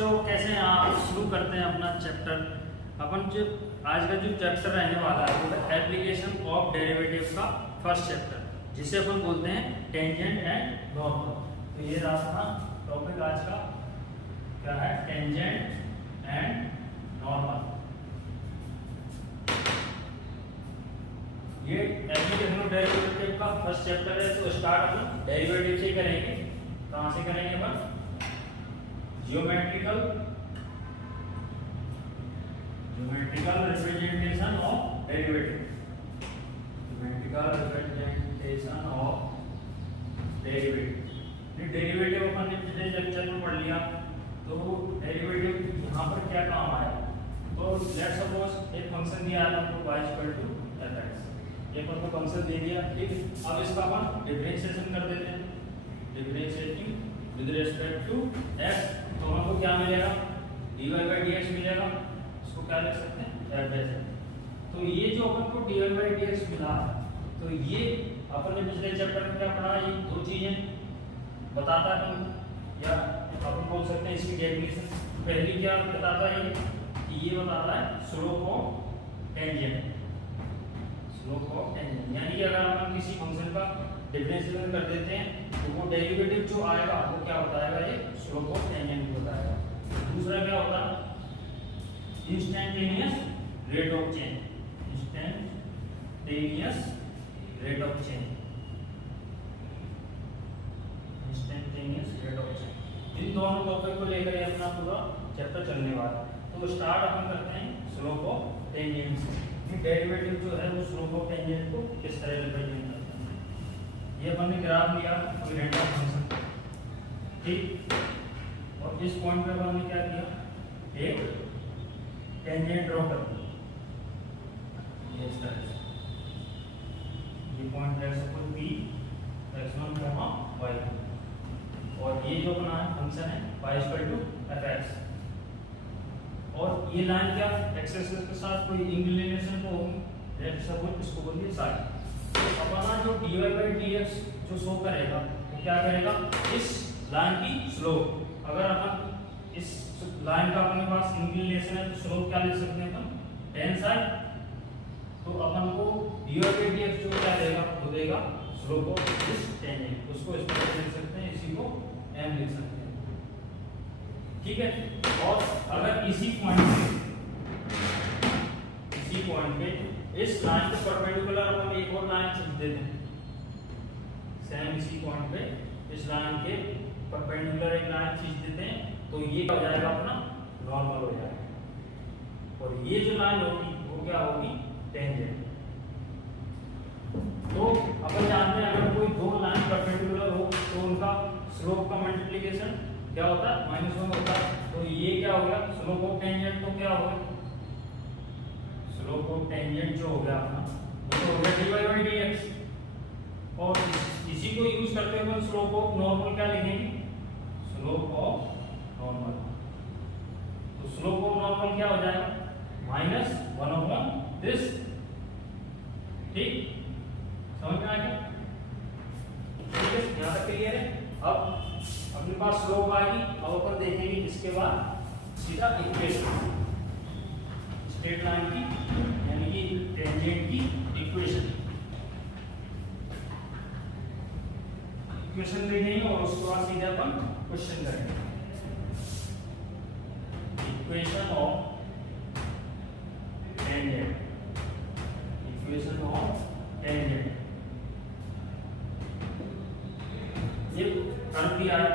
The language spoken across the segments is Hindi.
बच्चों, कैसे हैं आप? शुरू करते हैं अपना चैप्टर। अपन जो आज का जो चैप्टर रहने वाला है वो है एप्लीकेशन ऑफ डेरिवेटिव का फर्स्ट चैप्टर, जिसे अपन बोलते हैं टेंजेंट एंड नॉर्मल। तो ये रहा टॉपिक आज का, क्या है? Tangent and normal. ये एप्लीकेशन ऑफ डेरिवेटिव का फर्स्ट चैप्टर है। तो स्टार्ट अपन डेरिवेटिव से करेंगे। कहाँ से करेंगे अपन? Geometrical representation of derivative. Derivative अपन ने पिछले लेक्चर में पढ़ लिया। तो डेरिवेटिव यहाँ पर क्या काम आया? तो लेट्स सपोज एक फंक्शन दिया है हमको y इक्वल टू fx। ये अपन को फंक्शन दे दिया, ठीक। अब इसका अपन डिफरेंशिएशन कर देते हैं। Differentiating with respect to x, तो हमको क्या मिलेगा? dy/dx मिलेगा। इसको क्या लिख सकते हैं? f'। तो ये जो अपन को dy/dx मिला, तो ये अपन ने पिछले चैप्टर में क्या पढ़ा? ये दो चीजें बताता है, या अपन बोल सकते हैं इसकी डेफिनेशन। पहली क्या बताता है? ये बताता है slope of tangent. Slope of tangent यानी कि अगर हम किसी फंक्शन का डिफरेंशिएशन कर देते हैं तो वो डेरिवेटिव जो आएगा वो क्या बताएगा? ये स्लोप ऑफ टेंजेंट बताएगा। दूसरा क्या होता है? Instantaneous rate of change. Instantaneous rate of change. Instantaneous rate of change. इन दोनों टॉपिक को लेकर ही अपना पूरा चैप्टर चलने वाला है। तो स्टार्ट अपन करते हैं स्लोप ऑफ टेंजेंट से। डेरिवेटिव जो है वो स्लोप ऑफ टेंजेंट को किस तरह रिप्रेजेंट करता है? ये अपन ने ग्राफ लिया, कोई रैंडम फंक्शन, ठीक। और इस पॉइंट पे अपन ने क्या किया? एक टेंजेंट ड्रॉ कर दिया। ये इस तरह से ये पॉइंट है सपोज p x1, y1, और ये जो बना है फंक्शन है y इक्वल टू fx। और ये लाइन क्या x एक्सिस के साथ कोई इंक्लिनेशन को होगी, लेट्स सपोज इसको बोलिए साइन। तो अपना जो dy/dx जो शो करेगा वो क्या करेगा? इस लाइन की स्लोप। अगर अपन इस लाइन का अपने पास इंक्लिनेशन है तो स्लोप क्या लिख सकते हैं अपन? tan sign. तो अपन को dy/dx जो क्या देगा? वो देगा स्लोप ऑफ दिस टेंजेंट। उसको इस तरह लिख सकते हैं, इसी को m लिख सकते हैं, ठीक है। और अगर इसी पॉइंट पे इस लाइन के परपेंडिकुलर अपन एक और लाइन खींच देते हैं, सेम इसी पॉइंट पे इस लाइन के परपेंडिकुलर एक लाइन खींच देते हैं, तो ये हो जाएगा अपना नॉर्मल हो जाएगा। और ये जो लाइन होगी वो क्या होगी? टेंजेंट। तो अपन जानते हैं अगर कोई दो लाइन परपेंडिकुलर हो तो उनका स्लोप का मल्टीप्लिकेशन क्या होता है? -1 होता है। तो ये क्या हो गया? Slope of tangent. तो क्या हो गया? स्लोप ऑफ टेंजेंट जो हो गया अपना वो तो हो गया dy/dx। और इसी को यूज करते हुए स्लोप ऑफ नॉर्मल क्या लिखेंगे? Slope of normal. तो स्लोप ऑफ नॉर्मल क्या हो जाएगा? -1/, दिस, ठीक। समझ में आ गया? ठीक है, यहाँ तक क्लियर है। अब अपने पास स्लोप आ गई। अब अपन देखेंगे इसके बाद सीधा इक्वेशन, स्ट्रेट लाइन की यानी कि टेंजेंट की इक्वेशन देखेंगे और उसके बाद सीधे अपन क्वेश्चन करेंगे। Equation of tangent. Equation of tangent ये कर दिया है।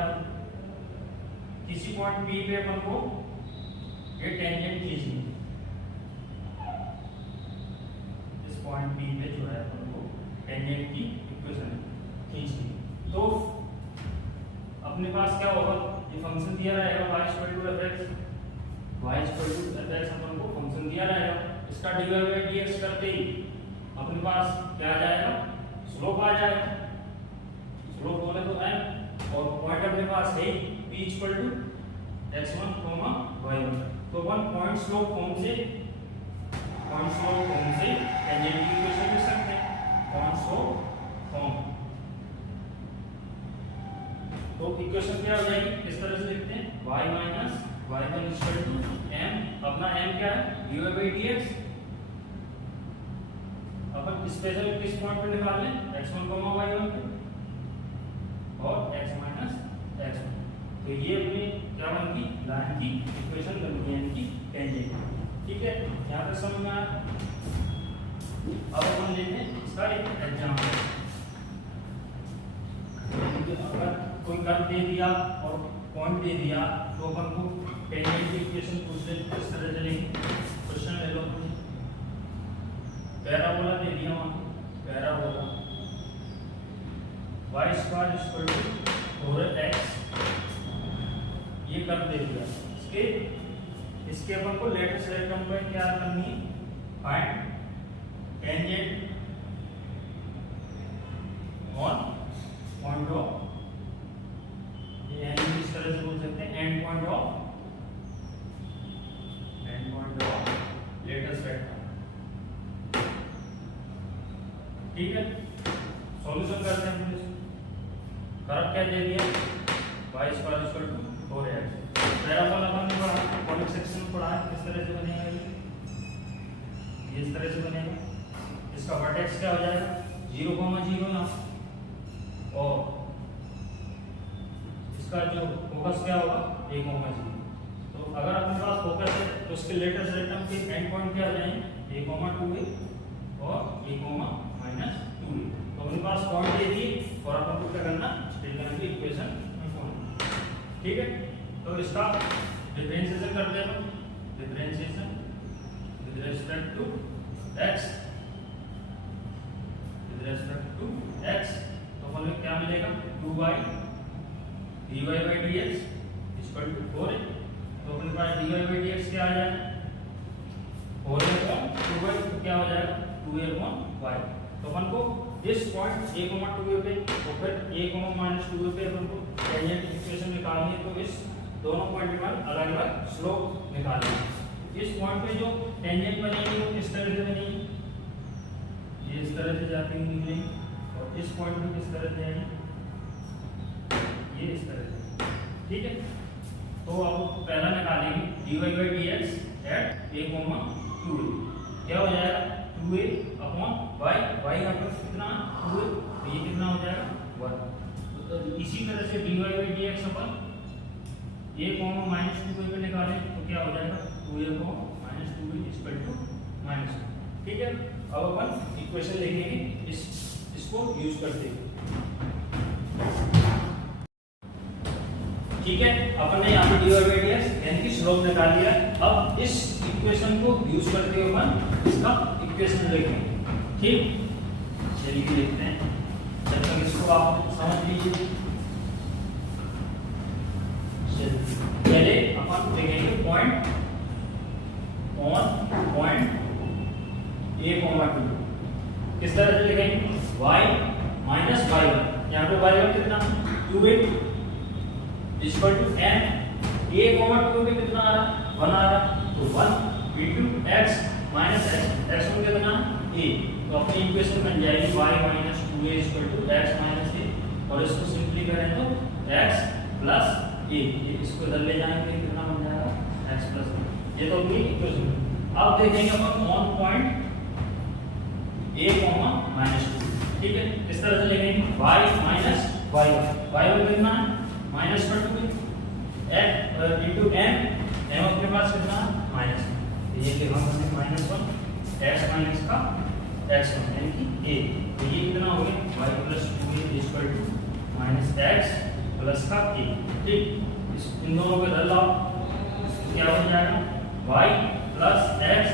किसी पॉइंट P पे अपन को ये टेंजेंट खींचनी, इस पॉइंट P पे जो है अपन को टेंजेंट की इक्वेशन खींचनी। तो अपने पास क्या होगा? ये फंक्शन दिया रहेगा y equal to fx। y equal to fx अपन को फंक्शन दिया रहेगा। इसका dy/dx करते ही अपने पास क्या आ जाएगा? स्लोप आ जाएगा। स्लोप बोले तो m, और पॉइंट अपने पास है p equal to x1, y1। तो अपन पॉइंट स्लोप फॉर्म से टेंजेंट की इक्वेशन लिख सकते हैं। Point slope form. तो इक्वेशन क्या हो जाएगी? इस तरह से लिखते हैं y minus y1 equal to m, अपना m क्या है dy/dx। अपन स्पेशल किस पॉइंट पे निकाल लें x1, y1 पे और x माइनस x1। तो ये अपनी क्या बन गई लाइन की इक्वेशन बन गई यानी कि टेंजेंट। ठीक है, यहाँ तक समझ में आया। अब अपन लेते हैं इसका एक एग्जांपल। अगर कोई कर्व दे दिया और पॉइंट दे दिया तो अपन को टेंजेंट की इक्वेशन पूछ ले किस तरह चलेगी। क्वेश्चन ले लो, पैराबोला दे दिया वहां, पैराबोला y² = 4x, ये कर्व दे दिया। इसके अपन को लेटेस्ट टर्म पर क्या करनी है, find tangent on point of, ये यानी इस तरह से बोल सकते हैं and point of latest term. ठीक है, सॉल्यूशन करते हैं। कर्व क्या दे दिया y² = 4x। पैराबोला अपन ने पढ़ा, कॉनिक सेक्शन में पढ़ा है किस तरह से बनेगा, ये इस तरह से बनेगा। इसका वर्टेक्स क्या हो जाएगा 0, 0 यहाँ, और इसका जो फोकस क्या होगा 1, 0। तो अगर अपने पास फोकस है तो उसके लेटेस्ट टर्म के एंड पॉइंट क्या हो जाएंगे 1, 2a और 1, -2a। तो अपने पास पॉइंट दे दिए और अपन को क्या करना स्टेट की इक्वेशन। ठीक है, तो इसका डिफरेंशिएशन करते हैं। Differentiation with respect to x, with respect to x, तो अपन को क्या मिलेगा 2y dy/dx = 4। तो अपने पास dy/dx क्या आ जाएगा 4a/2y, तो क्या हो जाएगा 2a/y। तो अपन को इस पॉइंट 1, 2a पे और फिर 1, -2a पे अपन को टेंजेंट इक्वेशन निकालनी है। तो इस दोनों पॉइंट के बाद अलग अलग स्लोप निकालना है। इस पॉइंट पे जो टेंजेंट बनेगी वो किस तरह से बनेगी, ये इस तरह से जाती हुई निकलेगी, और इस पॉइंट पे किस तरह से आएगी, ये इस तरह से। ठीक है, तो अब पहला निकालेंगे dy/dx at 1, 2a, क्या हो जाएगा 2a/y, y यहाँ पर कितना 2a, तो ये कितना हो जाएगा 1। तो इसी तरह से dy/dx अपन 1, -2a पे निकालें तो क्या हो जाएगा 2a/-2a = -2। ठीक है, अब अपन इक्वेशन लिखेंगे इसको यूज करते हुए। ठीक है, अपन ने यहाँ पे dy/dx यानी कि स्लोप निकाल लिया। अब इस इक्वेशन को यूज करते हुए अपन इसका इक्वेशन लिखेंगे। ठीक, चलिए लिखते हैं, जब तक इसको आप समझ लीजिए। पहले अपन लिखेंगे पॉइंट ऑन पॉइंट 1, 2, किस तरह से लिखेंगे y - y1, यहाँ पे y1 कितना 2a = n, 1, 2 पे कितना आ रहा 1 आ रहा, तो 1 × x - x1 कितना a। तो अपनी इक्वेशन बन जाएगी y - 2a = x - a, और इसको सिंपली करें तो x + a, इसको इधर ले जाएंगे कितना बन जाएगा x + a। ये तो अपनी इक्वेशन। अब देखेंगे अपन ऑन पॉइंट 1, -2। ठीक है, इस तरह से लिखेंगे y - y1 कितना है -2 x × n अपने पास कितना -1, तो ये लिखा हमने -1 x - का x1 यानी कि a। तो ये कितना हो गया y + 2a = -x + का a। ठीक, इन दोनों को इधर लाओ, क्या हो जाएगा y + x,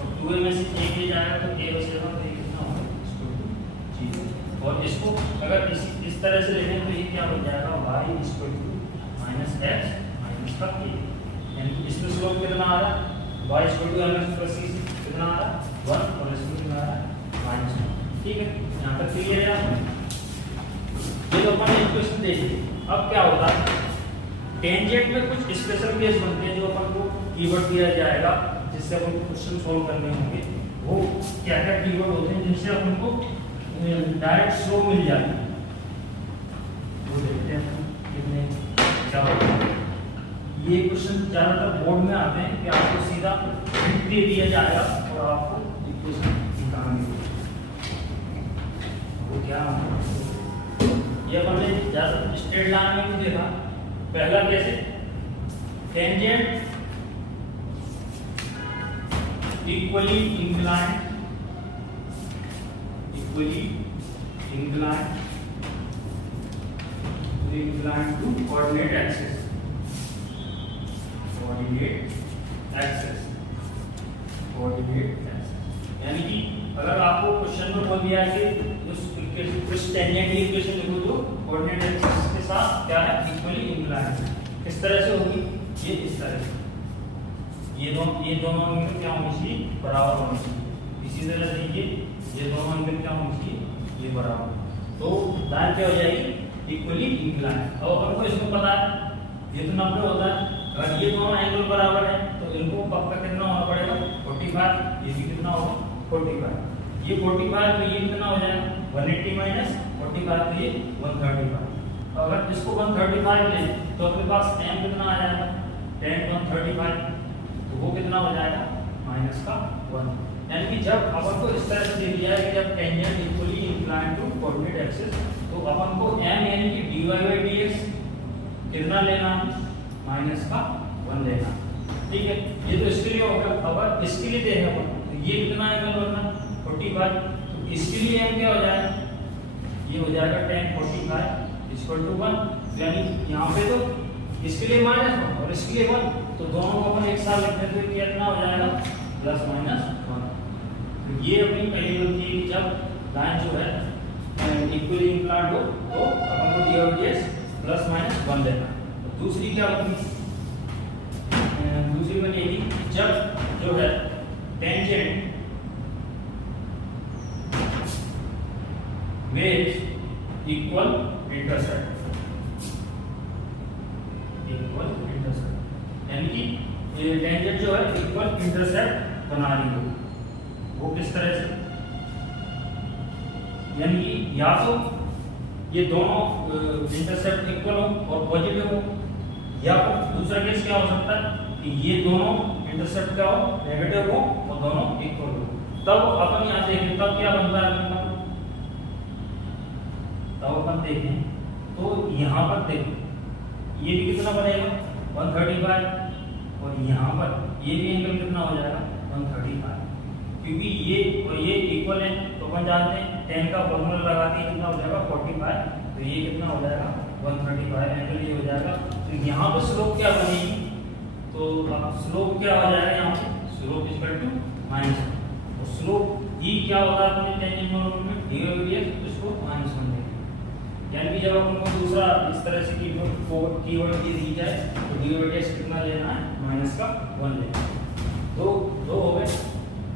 और 2a में से a ले जाएगा तो a बचेगा, तो ये कितना होगा = 0। और इसको अगर इस तरह से लिखें तो ये क्या हो जाएगा y = -x - का a, यानी कि इसमें स्लोप कितना आ रहा है y = कितना आ रहा है 1, और इसमें कितना आ रहा है -1। ठीक है, यहाँ तक क्लियर है। ये तो अपन इक्वेशन देखिए। अब क्या होता है टेंजेंट में कुछ स्पेशल केस बनते हैं जो अपन को कीवर्ड दिया जाएगा जिससे अपन को क्वेश्चन सॉल्व करने होंगे। वो क्या क्या कीवर्ड होते हैं जिनसे अपन को डायरेक्ट स्लोप मिल जाती है, वो देखते हैं कितने क्या होता है। ये क्वेश्चन ज्यादातर बोर्ड में आते हैं कि आपको सीधा हिंट दे दिया जाएगा और आपको इक्वेशन निकालनी है। वो क्या ये हमने ज्यादा स्ट्रेट लाइन में भी देखा। पहला कैसे, tangent equally inclined to coordinate axis यानी कि अगर आपको क्वेश्चन में बोल दिया है कि उस टेंजेंट की इक्वेशन लिखो जो कोऑर्डिनेट एक्सिस के साथ क्या है, इक्वली इंक्लाइंड। किस तरह से होगी, ये इस तरह से, ये दोनों एंगल क्या होनी चाहिए, बराबर होनी चाहिए। इसी तरह से ये दोनों एंगल क्या होनी चाहिए, ये बराबर। तो लाइन क्या हो जाएगी, इक्वली इंक्लाइंड। अब अपन को इसमें पता है ये तो 90 होता है। अगर ये दोनों एंगल बराबर है तो इनको पक्का कितना होना पड़ेगा, 45। ये भी कितना होगा, 45। ये 45 तो ये कितना हो जाएगा, 180 माइनस 45 तो ये 135। अगर इसको 135 लें तो अपने पास m कितना आ जाएगा, tan 135, तो वो कितना हो जाएगा, माइनस का 1। यानी कि जब अपन को इस तरह से दे दिया है कि जब tangent equally inclined to coordinate axis, तो अपन को m यानी कि dy/dx कितना लेना, माइनस का 1 लेना। ठीक है, ये तो इसके लिए होगा। अगर इसके लिए देना अपन तो ये कितना एंगल बनना, 45। तो इसके लिए m क्या हो जाएगा, ये हो जाएगा tan 45 = 1। यानी यहाँ पे तो इसके लिए -1 और इसके लिए 1, तो दोनों को अपन एक साथ लिखने पे कितना हो जाएगा, +-1। तो ये अपनी पहली गलती है कि जब लाइन जो है इक्वली इंक्लाइंड हो तो अपन को dy/dx +-1 लेना। तो दूसरी क्या होगी, दूसरी बनेगी जब जो है टेंजेंट विद इक्वल इंटरसेप्ट, यानी कि ये टेंजेंट जो है इक्वल इंटरसेप्ट बना रही हो। वो किस तरह से, यानी कि या तो ये दोनों इंटरसेप्ट इक्वल हो और पॉजिटिव हो, या दूसरा केस क्या हो सकता है कि ये दोनों इंटरसेप्ट क्या हो, नेगेटिव हो और दोनों इक्वल हो। तब अपन यहाँ देखें तब क्या बनता है, तब अपन देखें तो यहाँ पर देखें ये भी कितना बनेगा, 135, और यहाँ पर ये भी एंगल कितना हो जाएगा, 135। क्योंकि ये और ये इक्वल है तो अपन जानते हैं tan का फॉर्मूला लगा के कितना हो जाएगा, 45। तो ये कितना हो जाएगा, 135 एंगल ये हो जाएगा। तो यहाँ पर स्लोप क्या बनेगी, तो स्लोप क्या हो जाएगा, यहाँ पे स्लोप -1। और स्लोप ई क्या होगा अपने टेंजेंट में dy/dx, इसको -1 देंगे। यानी कि जब अपन को दूसरा इस तरह से कीवर्ड दी जाए तो dy/dx कितना लेना है, -1 लेना है। तो दो हो गए।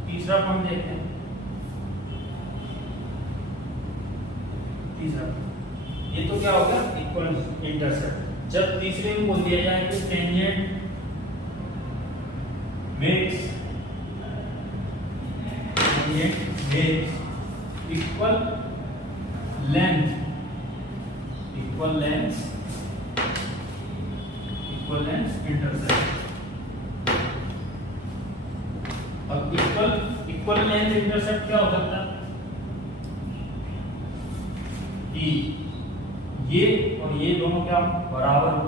तीसरा पॉइंट देखते हैं। तीसरा ये तो क्या होगा, इक्वल इंटरसेप्ट। जब तीसरे में बोल दिया जाए कि tangent makes equal length intercept. अब इक्वल लेंथ इंटरसेप्ट क्या हो सकता है कि ये और ये दोनों क्या बराबर हो,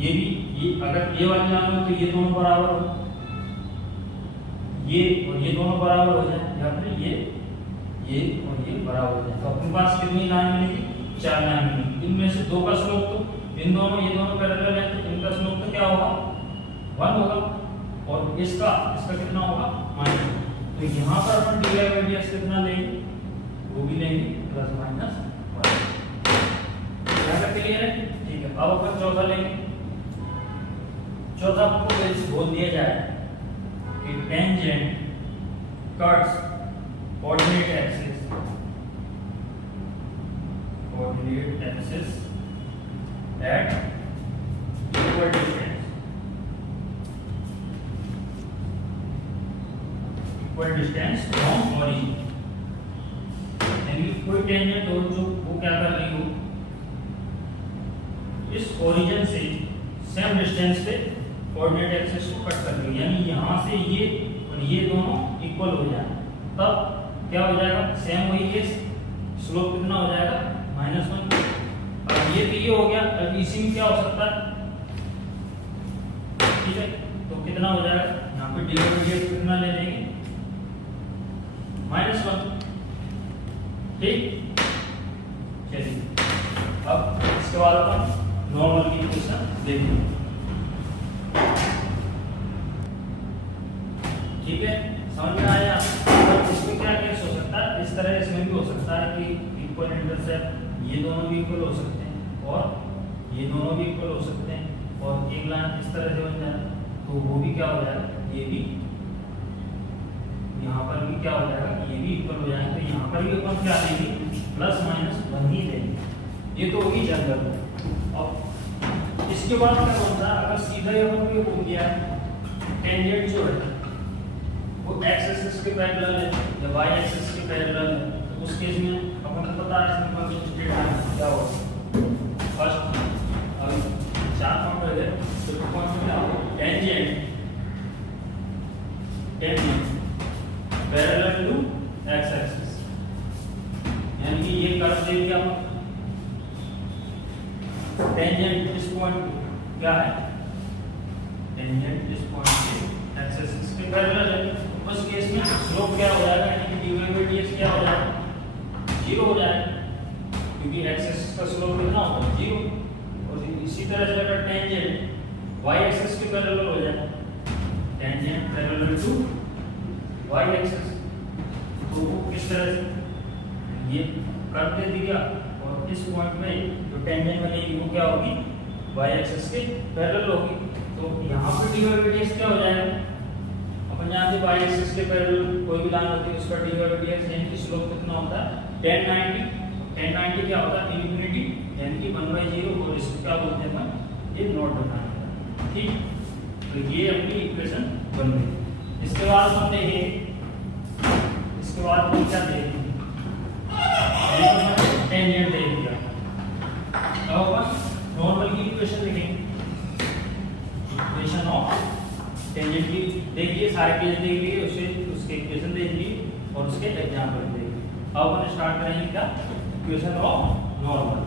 ये भी ये अगर ये वाली लाइन हो तो ये दोनों बराबर हो, ये और ये दोनों बराबर हो जाए, या फिर ये और ये बराबर हो जाए। तो अपने पास कितनी लाइन मिलेगी, 4 लाइन मिलेगी। इनमें से दो का स्लोप तो इन दोनों ये दोनों पैरेलल है तो इनका स्लोप तो क्या होगा, 1 होगा, और इसका कितना होगा, -1। तो यहाँ पर अपन dy/dx कितना लेंगे, वो भी लेंगे +-1। क्या क्लियर है, ठीक है। अब अपन चौथा लेंगे। चौथा आपको बोल दिया जाए कि tangent cuts coordinate axis at equal distance from origin। यानी कोई टेंजेंट हो जो वो क्या कर रही हो, इस ओरिजिन से सेम डिस्टेंस पे कोऑर्डिनेट एक्सिस को कट कर देंगे, यानी यहाँ से ये और ये दोनों इक्वल हो जाए, तब क्या हो जाएगा, सेम वही केस, स्लोप कितना हो जाएगा -1। अब ये तो ये हो गया, अब इसी में क्या हो सकता है, ठीक है, तो कितना हो जाएगा, यहाँ पे डी/dx कितना ले लेंगे -1, ठीक। चलिए अब इसके बाद अपन नॉर्मल की इक्वेशन देखेंगे, ठीक है, समझ में आया। तो इसमें क्या केस हो सकता है, इस तरह इसमें भी हो सकता है कि इक्वल इंटरसेप्ट ये दोनों भी इक्वल हो सकते हैं और ये दोनों भी इक्वल हो सकते हैं, और एक लाइन इस तरह से बन जाए तो वो भी क्या हो जाएगा, ये भी यहाँ पर भी क्या हो जाएगा, ये भी इक्वल हो जाएंगे, तो यहाँ पर भी अपन क्या लेंगे, +-1 ही लेंगे, ये तो होगी जनरल। अब इसके बाद क्या होता है, अगर सीधा ही अपन को हो गया टेंजेंट जो है वो x एक्सिस के पैरेलल है या y एक्सिस के पैरेलल है, तो उस केस में अपन को पता है इसमें फंक्शन स्टेटमेंट क्या होगा, फर्स्ट अभी 4 फॉर्म रह गए, तो कौन सा क्या होगा, tangent parallel to x axis, यानी कि ये कर्व दे दिया, टेंजेंट इस पॉइंट क्या है, टेंजेंट इस पॉइंट पे x एक्सिस के पैरेलल है, उस केस में स्लोप क्या हो जाएगा, यानी कि dy/dx क्या हो जाएगा, 0 हो जाएगा, क्योंकि x एक्सिस का स्लोप कितना होता है 0। और इसी तरह से अगर टेंजेंट y एक्सिस के पैरेलल हो जाए, tangent parallel to y axis, तो वो किस तरह से ये कर्व दे दिया, और इस पॉइंट में जो टेंजेंट बनेगी वो क्या होगी, y एक्सिस के पैरेलल होगी, तो यहाँ पर dy/dx क्या हो जाएगा, अपन जानते हैं y एक्सिस के पैरेलल कोई भी लाइन होती है उसका dy/dx यानी कि स्लोप कितना होता है, tan 90 क्या होता है, इनफिनिटी, यानी कि 1/0, और इसको क्या बोलते हैं अपन, ये नोट बनाना है, ठीक। तो ये अपनी इक्वेशन बन गई। इसके बाद हम देखेंगे, इसके बाद हम क्या देखेंगे, टेंजेंट दे दिया, अब अपन नॉर्मल की इक्वेशन देखेंगे, इक्वेशन ऑफ टेंजेंट की देखिए, सारे केस देख लिए, उसके इक्वेशन देख लिए और उसके एग्जांपल देख लिए। अब अपन स्टार्ट करेंगे क्या, इक्वेशन ऑफ नॉर्मल।